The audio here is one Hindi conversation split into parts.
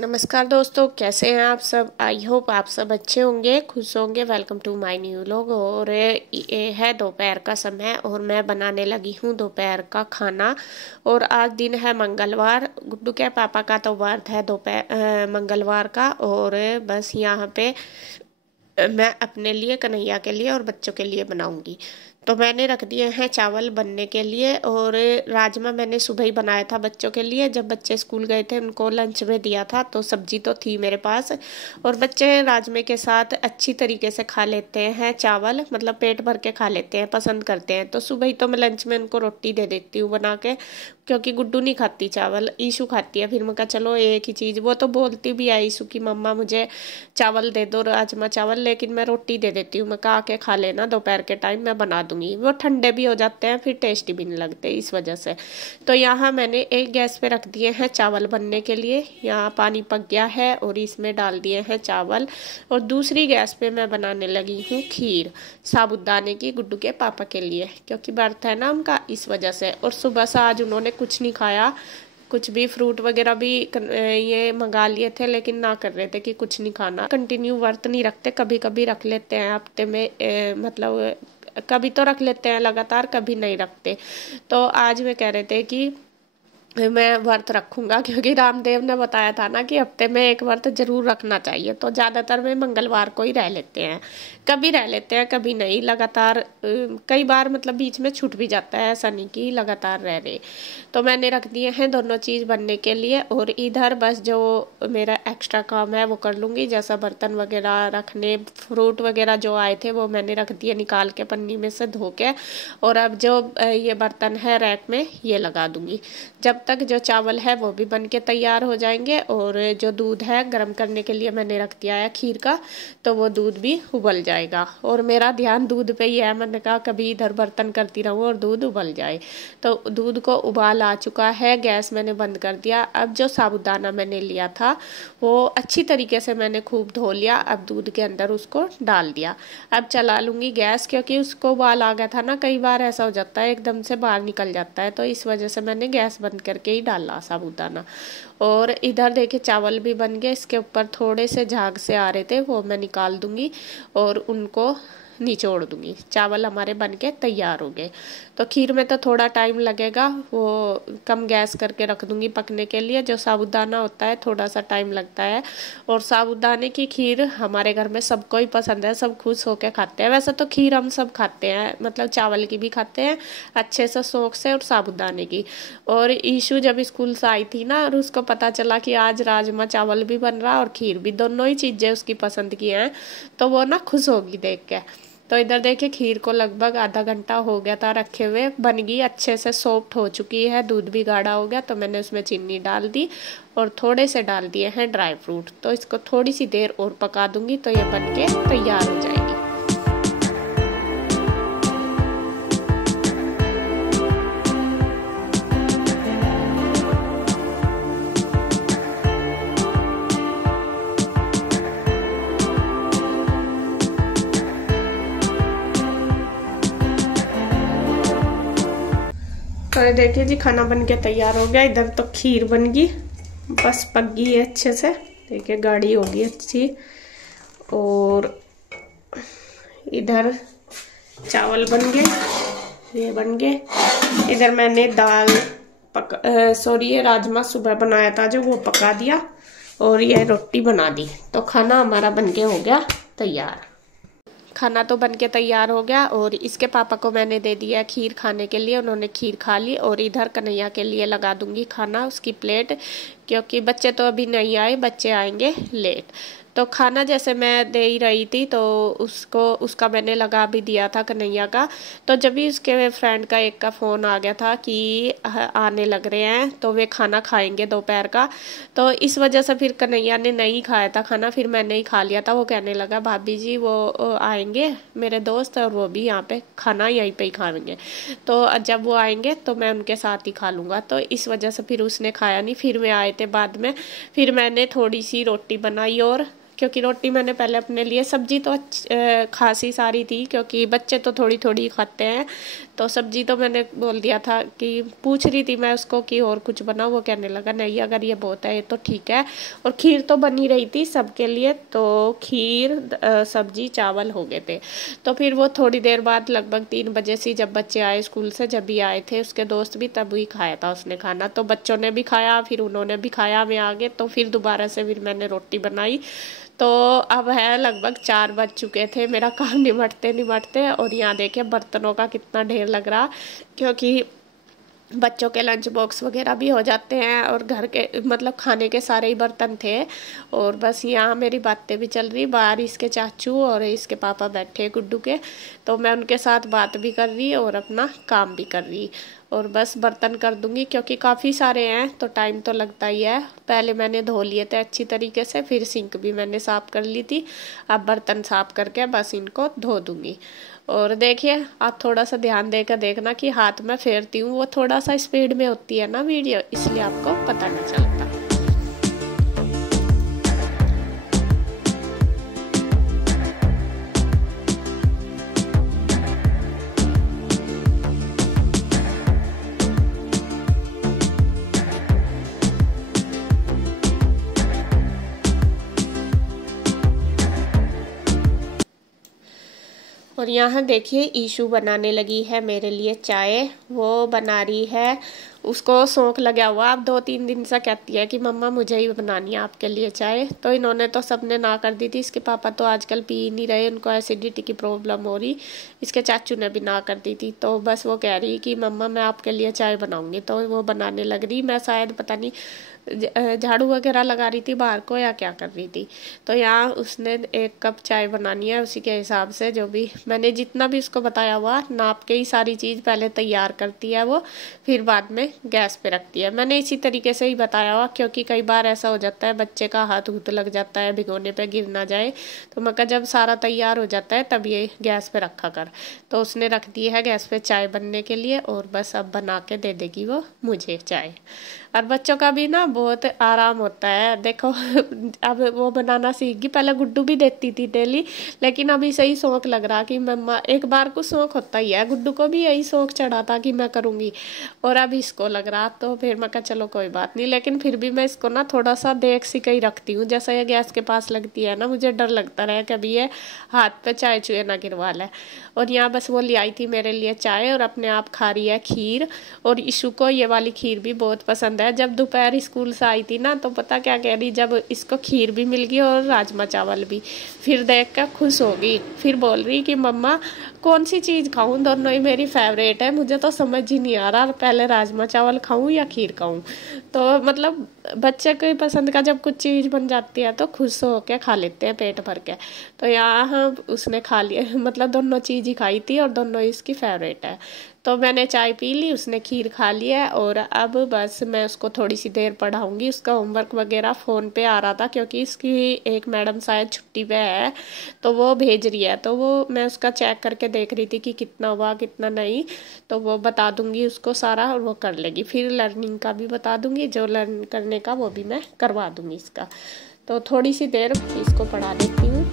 नमस्कार दोस्तों, कैसे हैं आप सब। आई होप आप सब अच्छे होंगे, खुश होंगे। Welcome to my new vlog. और ये है दोपहर का समय और मैं बनाने लगी हूँ दोपहर का खाना। और आज दिन है मंगलवार। गुड्डू के पापा का तो व्रत है दोपहर मंगलवार का। और बस यहाँ पे मैं अपने लिए, कन्हैया के लिए और बच्चों के लिए बनाऊंगी। तो मैंने रख दिए हैं चावल बनने के लिए। और राजमा मैंने सुबह ही बनाया था बच्चों के लिए, जब बच्चे स्कूल गए थे उनको लंच में दिया था, तो सब्जी तो थी मेरे पास। और बच्चे राजमे के साथ अच्छी तरीके से खा लेते हैं चावल, मतलब पेट भर के खा लेते हैं, पसंद करते हैं। तो सुबह ही तो मैं लंच में उनको रोटी दे देती हूँ बना के, क्योंकि गुड्डू नहीं खाती चावल, ईशू खाती है। फिर मैं कहा चलो एक ही चीज़, वो तो बोलती भी है ईशू की मम्मा मुझे चावल दे दो, राजमा चावल, लेकिन मैं रोटी दे देती हूँ। मैं कहा आके खा लेना, दोपहर के टाइम मैं बना दूंगी। वो ठंडे भी हो जाते हैं, फिर टेस्टी भी नहीं लगते, इस वजह से। तो यहाँ मैंने एक गैस पे रख दिए हैं चावल बनने के लिए। यहाँ पानी पक गया है और इसमें डाल दिए हैं चावल। और दूसरी गैस पे मैं बनाने लगी हूँ खीर, साबूदाने की, गुड्डू के पापा के लिए, क्योंकि व्रत है ना उनका, इस वजह से। और सुबह से आज उन्होंने कुछ नहीं खाया, कुछ भी फ्रूट वगैरह भी ये मंगा लिए थे, लेकिन ना कर रहे थे कि कुछ नहीं खाना। कंटिन्यू व्रत नहीं रखते, कभी कभी रख लेते हैं हफ्ते में, मतलब कभी तो रख लेते हैं लगातार, कभी नहीं रखते। तो आज वे कह रहे थे कि मैं व्रत रखूंगा, क्योंकि रामदेव ने बताया था ना कि हफ्ते में एक व्रत जरूर रखना चाहिए। तो ज़्यादातर वे मंगलवार को ही रह लेते हैं, कभी रह लेते हैं कभी नहीं, लगातार कई बार मतलब बीच में छूट भी जाता है, ऐसा नहीं कि लगातार रह रहे। तो मैंने रख दिए हैं दोनों चीज़ बनने के लिए। और इधर बस जो मेरा एक्स्ट्रा काम है वो कर लूँगी, जैसा बर्तन वगैरह रखने, फ्रूट वगैरह जो आए थे वो मैंने रख दिए निकाल के पन्नी में से धो के। और अब जो ये बर्तन है रैक में ये लगा दूंगी। जब तक जो चावल है वो भी बन के तैयार हो जाएंगे। और जो दूध है गर्म करने के लिए मैंने रख दिया है खीर का, तो वो दूध भी उबल जाएगा। और मेरा ध्यान दूध पे ही है, मैंने कहा कभी इधर बर्तन करती रहूँ और दूध उबल जाए। तो दूध को उबाल आ चुका है, गैस मैंने बंद कर दिया। अब जो साबूदाना मैंने लिया था वो अच्छी तरीके से मैंने खूब धो लिया। अब दूध के अंदर उसको डाल दिया। अब चला लूँगी गैस, क्योंकि उसको उबाल आ गया था ना, कई बार ऐसा हो जाता है एकदम से बाहर निकल जाता है, तो इस वजह से मैंने गैस बंद करके ही डाला साबूदाना। और इधर देखिए चावल भी बन गए, इसके ऊपर थोड़े से झाग से आ रहे थे, वो मैं निकाल दूंगी और उनको निचोड़ दूंगी। चावल हमारे बन के तैयार हो गए। तो खीर में तो थोड़ा टाइम लगेगा, वो कम गैस करके रख दूंगी पकने के लिए। जो साबूदाना होता है थोड़ा सा टाइम लगता है। और साबूदाने की खीर हमारे घर में सबको ही पसंद है, सब खुश होकर खाते हैं। वैसे तो खीर हम सब खाते हैं, मतलब चावल की भी खाते हैं अच्छे से शौक से, और साबूदाने की। और ईशू जब स्कूल से आई थी ना, और उसको पता चला कि आज राजमा चावल भी बन रहा और खीर भी, दोनों ही चीज़ें उसकी पसंद की हैं, तो वो ना खुश होगी देख के। तो इधर देखिए खीर को लगभग आधा घंटा हो गया था रखे हुए, बन गई अच्छे से, सॉफ्ट हो चुकी है, दूध भी गाढ़ा हो गया। तो मैंने उसमें चीनी डाल दी और थोड़े से डाल दिए हैं ड्राई फ्रूट। तो इसको थोड़ी सी देर और पका दूंगी तो ये बन के तैयार हो जाएगी। तो ये देखिए जी खाना बन के तैयार हो गया। इधर तो खीर बन गई, बस पक गई है अच्छे से, देखिए गाढ़ी होगी अच्छी। और इधर चावल बन गए, ये बन गए। इधर मैंने दाल ये राजमा सुबह बनाया था जो, वो पका दिया। और ये रोटी बना दी। तो खाना हमारा बन के हो गया तैयार। खाना तो बन के तैयार हो गया। और इसके पापा को मैंने दे दिया खीर खाने के लिए, उन्होंने खीर खा ली। और इधर कन्हैया के लिए लगा दूंगी खाना, उसकी प्लेट, क्योंकि बच्चे तो अभी नहीं आए, बच्चे आएंगे लेट। तो खाना जैसे मैं दे ही रही थी तो उसका मैंने लगा भी दिया था कन्हैया का। तो जब भी उसके फ्रेंड का एक का फ़ोन आ गया था कि आने लग रहे हैं, तो वे खाना खाएंगे दोपहर का। तो इस वजह से फिर कन्हैया ने नहीं खाया था खाना, फिर मैंने ही खा लिया था। वो कहने लगा भाभी जी वो आएंगे मेरे दोस्त, और वो भी यहाँ पे खाना यहीं पे ही खाएंगे, तो जब वो आएंगे तो मैं उनके साथ ही खा लूँगा। तो इस वजह से फिर उसने खाया नहीं। फिर वे आए थे बाद में, फिर मैंने थोड़ी सी रोटी बनाई और क्योंकि रोटी मैंने पहले अपने लिए, सब्जी तो खासी सारी थी क्योंकि बच्चे तो थोड़ी थोड़ी खाते हैं, तो सब्जी तो मैंने बोल दिया था कि पूछ रही थी मैं उसको कि और कुछ बनाओ, वो कहने लगा नहीं अगर ये बहुत है ये तो ठीक है। और खीर तो बनी रही थी सबके लिए, तो खीर सब्जी चावल हो गए थे। तो फिर वो थोड़ी देर बाद लगभग 3 बजे से जब बच्चे आए स्कूल से, जब भी आए थे उसके दोस्त भी, तब भी खाया था उसने खाना। तो बच्चों ने भी खाया, फिर उन्होंने भी खाया, मैं आगे तो फिर दोबारा से फिर मैंने रोटी बनाई। तो अब है लगभग 4 बज चुके थे, मेरा काम निमटते निमटते। और यहाँ देखिए बर्तनों का कितना ढेर लग रहा, क्योंकि बच्चों के लंच बॉक्स वगैरह भी हो जाते हैं और घर के मतलब खाने के सारे ही बर्तन थे। और बस यहाँ मेरी बातें भी चल रही, बाहर इसके चाचू और इसके पापा बैठे गुड्डू के, तो मैं उनके साथ बात भी कर रही और अपना काम भी कर रही। और बस बर्तन कर दूंगी क्योंकि काफ़ी सारे हैं तो टाइम तो लगता ही है। पहले मैंने धो लिए थे अच्छी तरीके से, फिर सिंक भी मैंने साफ़ कर ली थी। अब बर्तन साफ़ करके बस इनको धो दूंगी। और देखिए आप थोड़ा सा ध्यान देकर देखना कि हाथ में फेरती हूँ वो थोड़ा सा स्पीड में होती है ना वीडियो, इसलिए आपको पता नहीं चलता। और यहाँ देखिए ईशू बनाने लगी है मेरे लिए चाय, वो बना रही है, उसको शौक लगा हुआ। अब 2-3 दिन से कहती है कि मम्मा मुझे ही बनानी है आपके लिए चाय। तो इन्होंने तो सबने ना कर दी थी, इसके पापा तो आजकल पी नहीं रहे, उनको एसिडिटी की प्रॉब्लम हो रही, इसके चाचू ने भी ना कर दी थी। तो बस वो कह रही कि मम्मा मैं आपके लिए चाय बनाऊंगी, तो वो बनाने लग रही। मैं शायद पता नहीं झाड़ू वगैरह लगा रही थी बाहर को या क्या कर रही थी। तो यहाँ उसने 1 कप चाय बनानी है, उसी के हिसाब से जो भी मैंने जितना भी उसको बताया हुआ नाप के ही सारी चीज़ पहले तैयार करती है वो, फिर बाद में गैस पे रखती है। मैंने इसी तरीके से ही बताया हुआ क्योंकि कई बार ऐसा हो जाता है बच्चे का हाथ हूथ लग जाता है, भिगोने पे गिर ना जाए। तो मैं कहा जब सारा तैयार हो जाता है तब ये गैस पे रखा कर। तो उसने रख दी है गैस पे चाय बनने के लिए, और बस अब बना के दे देगी वो मुझे चाय। और बच्चों का भी ना बहुत आराम होता है। देखो अब वो बनाना सीख गई, पहले गुड्डू भी देती थी डेली, लेकिन अभी सही शौक लग रहा कि मम्मा, एक बार को शौक होता ही है, गुड्डू को भी यही शौक चढ़ा था कि मैं करूँगी, और अब इसको लग रहा। तो फिर मैं कहा चलो कोई बात नहीं, लेकिन फिर भी मैं इसको ना थोड़ा सा देख सी कहीं रखती हूँ। जैसा ये गैस के पास लगती है ना, मुझे डर लगता रहे कभी ये हाथ पे चाय चुए ना गिरवा ले। और यहाँ बस वो ले आई थी मेरे लिए चाय और अपने आप खा रही है खीर। और ईशू को ये वाली खीर भी बहुत पसंद है। जब दोपहर स्कूल से आई थी ना तो पता क्या कह रही, जब इसको खीर भी मिल गई और राजमा चावल भी, फिर देख कर खुश हो गई। फिर बोल रही कि मम्मा कौन सी चीज़ खाऊं, दोनों ही मेरी फेवरेट है, मुझे तो समझ ही नहीं आ रहा पहले राजमा चावल खाऊं या खीर खाऊं। तो मतलब बच्चे को पसंद का जब कुछ चीज़ बन जाती है तो खुश हो के खा लेते हैं पेट भर के। तो यहाँ उसने खा लिया, मतलब दोनों चीज़ ही खाई थी और दोनों इसकी फेवरेट है। तो मैंने चाय पी ली, उसने खीर खा लिया, और अब बस मैं उसको थोड़ी सी देर पढ़ाऊंगी। उसका होमवर्क वगैरह फ़ोन पे आ रहा था क्योंकि इसकी एक मैडम शायद छुट्टी पे है तो वो भेज रही है, तो वो मैं उसका चेक करके देख रही थी कि कितना हुआ कितना नहीं। तो वो बता दूंगी उसको सारा और वो कर लेगी। फिर लर्निंग का भी बता दूंगी, जो लर्न करने का वो भी मैं करवा दूंगी इसका। तो थोड़ी सी देर इसको पढ़ा देती हूँ।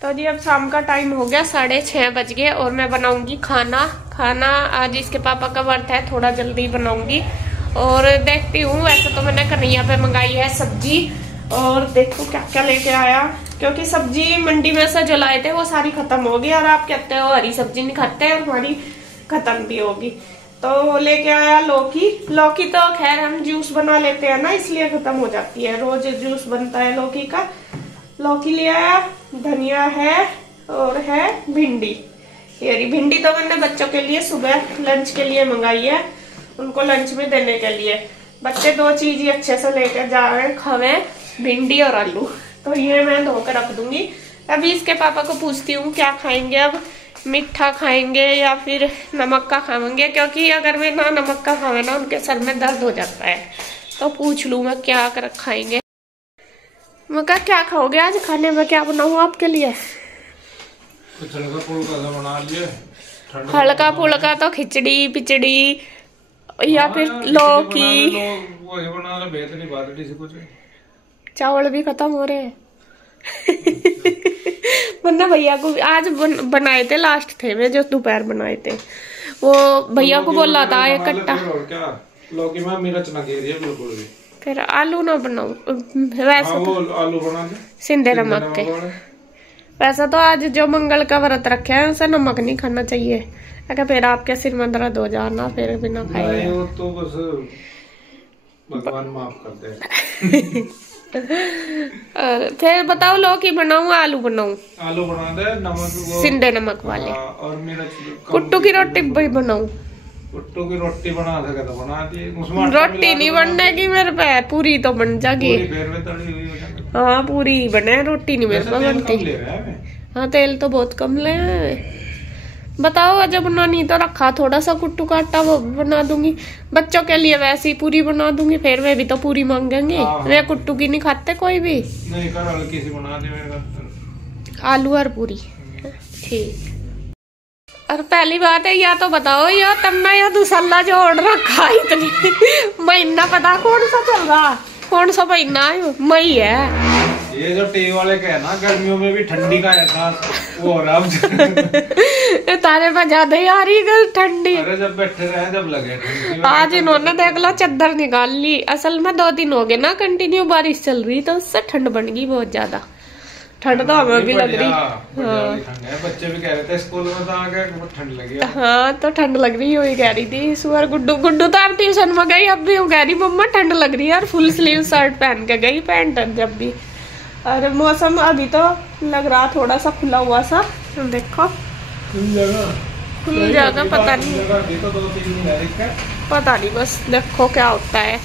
तो जी अब शाम का टाइम हो गया, 6:30 बज गए और मैं बनाऊंगी खाना। आज इसके पापा का व्रत है, थोड़ा जल्दी बनाऊंगी। और देखती हूँ, वैसे तो मैंने कन्हैया पे मंगाई है सब्जी, और देखो क्या क्या लेके आया, क्योंकि सब्जी मंडी में से जो लाए थे वो सारी खत्म हो गई। और आप कहते हो हरी सब्जी नहीं खाते, और हमारी खत्म भी होगी। तो लेके आया लौकी। लौकी तो खैर हम जूस बना लेते हैं ना, इसलिए खत्म हो जाती है, रोज जूस बनता है लौकी का। लौकी ले आया, धनिया है, और है भिंडी। ये भिंडी तो मैंने बच्चों के लिए सुबह लंच के लिए मंगाई है, उनको लंच में देने के लिए। बच्चे 2 चीज ही अच्छे से लेकर जा रहे हैं, खवे, भिंडी और आलू। तो ये मैं धोकर रख दूंगी। अभी इसके पापा को पूछती हूँ क्या खाएंगे, अब मीठा खाएंगे या फिर नमक का खाएंगे, क्योंकि अगर वे ना नमक का खावे ना उनके सर में दर्द हो जाता है। तो पूछ लूँ मैं क्या कर खाएंगे। मैं क्या खाओगे आज खाने में, क्या बनाऊँ आपके लिए? बना लिए हल्का फुल्का तो खिचड़ी पिचड़ी या फिर लौकी, चावल भी खत्म हो रहे हैं। वरना भैया को आज बनाए थे, लास्ट थे मैं जो दोपहर बनाए थे, वो भैया को बोला था एक कट्टा। लौकी में मिर्च ना गिरी है बिल्कुल भी। फिर आलू ना बनाओ वैसे। वो आलू बना दे सिंधे नमक के। वैसा तो आज जो मंगल का व्रत रखे है उसे नमक नहीं खाना चाहिए, अगर फिर आपके सिर में दर्द हो जाना फिर बिना खाए। वो तो बस भगवान माफ कर दे। और फिर बताओ लौकी बनाऊं आलू बनाऊं? आलू बना दे, नमक सिंधे नमक वाले। और मिर्च कुट्टू की रोटी भी बनाऊं? कुट्टू की रोटी बना सके तो बना दी। उसमें रोटी नहीं बनने की मेरे पे, पूरी तो बन जाएगी। हाँ पूरी बने, रोटी नहीं मेरे पे बनती। हाँ तेल तो बहुत कम ले। बताओ जब बनानी तो रखा थोड़ा सा कुट्टू का आटा, वो बना दूंगी। बच्चों के लिए वैसे ही पूरी बना दूंगी, फिर वे भी तो पूरी मांगेंगे। वे कुट्टू की नहीं खाते कोई भी। नहीं कर, हल्की सी बना दे आलू और पूरी। ठीक। और पहली बात है या तो बताओ या तन्ना या दूसरा जो ऑर्डर रखा इतनी महीना पता कौन सा चल रहा, कौन सा महीना है? मई है। ये जो टी वाले का है ना, गर्मियों में भी ठंडी का एहसास वो हो रहा तारे में ज्यादा ही आ रही है ठंडी। अरे जब बैठे रहे जब लगे आज इन्होंने देख लो चादर निकाल ली। असल में 2 दिन हो गए ना कंटिन्यू बारिश चल रही, तो उससे ठंड बन गई बहुत ज्यादा। ठंड तो हमें भी लग रही। हाँ। बच्चे भी कह रहे थे स्कूल में तो आके ठंड लगी। हाँ तो ठंड लग रही हुई कह रही थी सुअर। गुड्डू गुड्डू तो अब ट्यूशन में गई, अब भी वो कह रही मम्मा ठंड लग रही है, और फुल स्लीव शर्ट पहन के गई, पैंट जब भी। और मौसम अभी तो लग रहा थोड़ा सा खुला हुआ सा, देखो खुल जाएगा पता नहीं, पता नहीं बस देखो क्या होता है।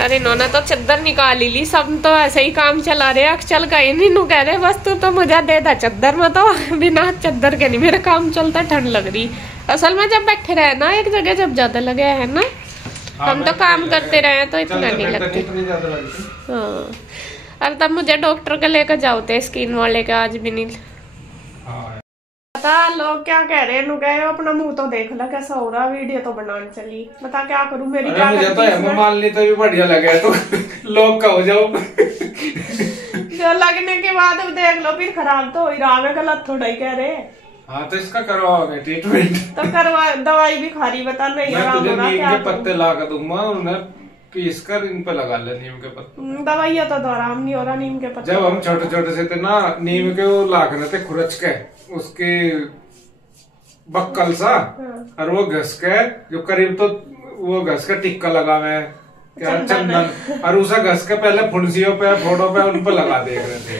अरे इन्होंने तो चद्दर निकाल ली, सब तो ऐसे ही काम चला रहे हैं। चल कहीं नहीं कह रहे बस तू तो मुझे दे दा चद्दर में, तो बिना चद्दर के नहीं मेरा काम चलता, ठंड लग रही। असल में जब बैठे रहे ना एक जगह, जब ज्यादा लगे है ना, हम तो काम करते रहे तो इतना नहीं लगती। हाँ और तब मुझे डॉक्टर के लेकर जाओ थे, स्किन वाले का, आज भी नहीं पता। लोग क्या कह रहे हैं, कह अपना मुंह तो देख लो कैसा हो रहा, वीडियो तो बनाने चली। बता क्या करूं, मेरी क्या मुझे तो है मान ली तो भी बढ़िया लगे तो लोग का हो जाओ। जो लगने के बाद देख लो फिर खराब तो हो ही रहा है, गलत थोड़ा ही कह रहे। हाँ तो इसका करवाओगे ट्रीटमेंट? तो करवा, दवाई भी खा रही, बता नहीं आराम हो रहा। नीम के पत्ते ला कर दूंगा, उन्हें पीस कर इन पे लगा ले नीम के पत्ते। दवाइयाँ तो आराम नहीं हो रहा नीम के पत्ते। जब हम छोटे छोटे से थे ना, नीम के वो ला कर थे खुरच के, उसके बक्कल सा, और वो घस के जो करीब तो वो घस के टिक्का लगा हुआ है क्या चंदन, और उसे घस के पहले फुंसियों पे फोटो पे उन पे लगा देख रहे थे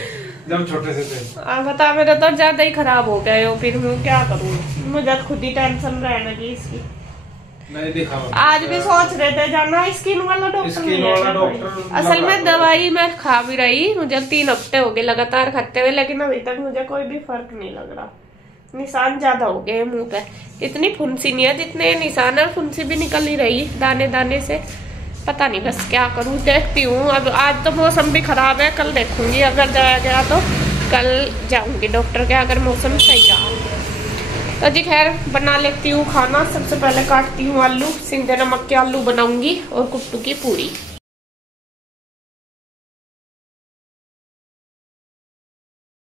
जब छोटे से थे। बता मेरा तो ज्यादा ही खराब हो गया है, फिर मैं क्या करूँ, मुझे खुद ही टेंशन रहने लगी इसकी। नहीं दिखाओ। आज भी सोच रहे थे जाना स्किन वाला डॉक्टर। असल में दवाई मैं खा भी रही, मुझे 3 हफ्ते हो गए लगातार खाते हुए, लेकिन अभी तक मुझे कोई भी फर्क नहीं लग रहा। निशान ज्यादा हो गए मुंह पे, इतनी फुंसी नहीं है जितने निशान है, फुंसी भी निकल ही रही दाने दाने से। पता नहीं बस क्या करूँ, देखती हूँ। अब आज तो मौसम भी खराब है, कल देखूंगी, अगर जाया गया तो कल जाऊंगी डॉक्टर के, अगर मौसम सही रहा तो। जी खैर बना लेती हूँ खाना। सबसे पहले काटती हूँ आलू, सिंधे नमक के आलू बनाऊंगी, और कुट्टू की पूरी।